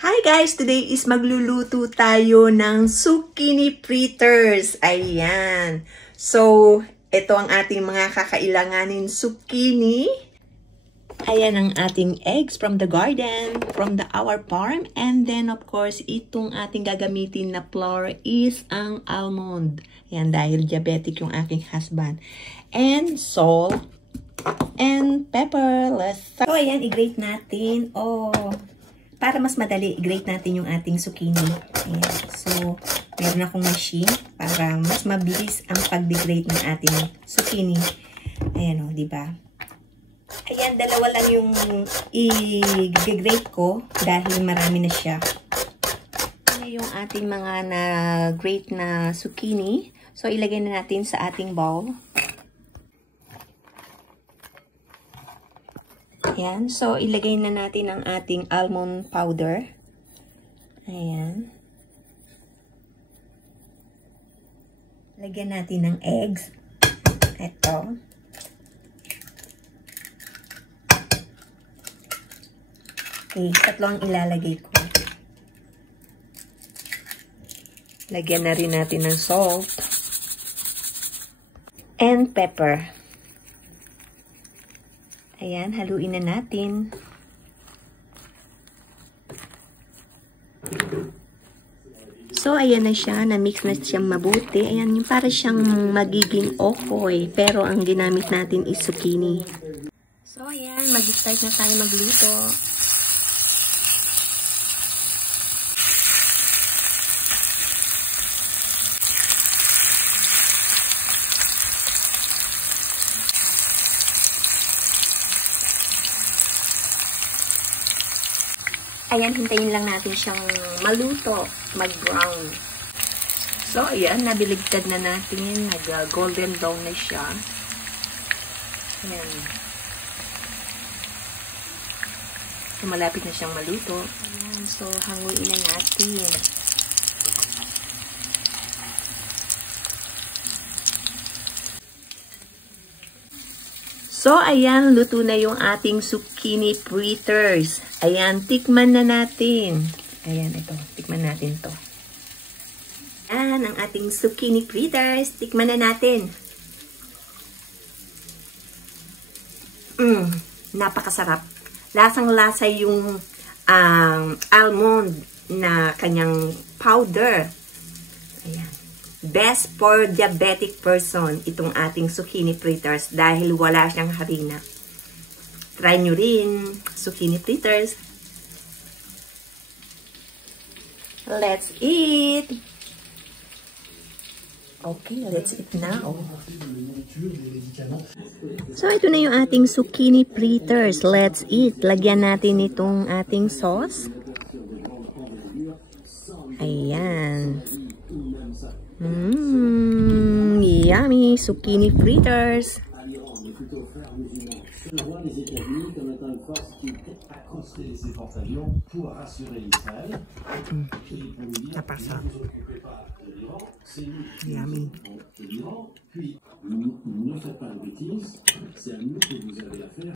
Hi guys! Today is magluluto tayo ng zucchini fritters. Ayan. So, ito ang ating mga kakailanganin zucchini. Ayan ang ating eggs from the garden, from our farm. And then, of course, itong ating gagamitin na flour is ang almond. Ayan, dahil diabetic yung aking husband. And salt and pepper. So, ayan, i-grate natin. Para mas madali, i-grate natin yung ating zucchini. Ayan. So, meron akong machine para mas mabilis ang pag-degrate ng ating zucchini. Ayan o, diba? Ayan, dalawa lang yung i-grate ko dahil marami na siya. Ayan yung ating mga na-grate na zucchini. So, ilagay na natin sa ating bowl. Ayan. So, ilagay na natin ang ating almond powder. Ayan. Lagyan natin ng eggs. Ito. Okay, tatlo ang ilalagay ko. Lagyan na rin natin ng salt and pepper. Ayan, haluin na natin. So, ayan na siya. Na-mix na siyang mabuti. Ayan, yung para siyang magiging okoy. Pero, ang ginamit natin is zucchini. So, ayan. Mag-start na tayo magluto. Ayan, hintayin lang natin siyang maluto, mag-brown. So, ayan, nabiligtad na natin. Nag-golden brown na siya. Ayan. So, malapit na siyang maluto. Ayan, so, hanguin na natin. So, ayan, luto na yung ating zucchini fritters. Ayan, tikman na natin. Ayan, ito. Tikman natin to. Ayan, ang ating zucchini fritters. Tikman na natin. Napakasarap. Lasang-lasa yung almond na kanyang powder. Ayan. Best for diabetic person itong ating zucchini fritters dahil wala siyang harina. Try nyo rin, zucchini fritters. Let's eat! Okay, let's eat now. So, ito na yung ating zucchini fritters. Let's eat. Lagyan natin itong ating sauce. Ayan. Yummy zucchini fritters. Napasa. Yummy.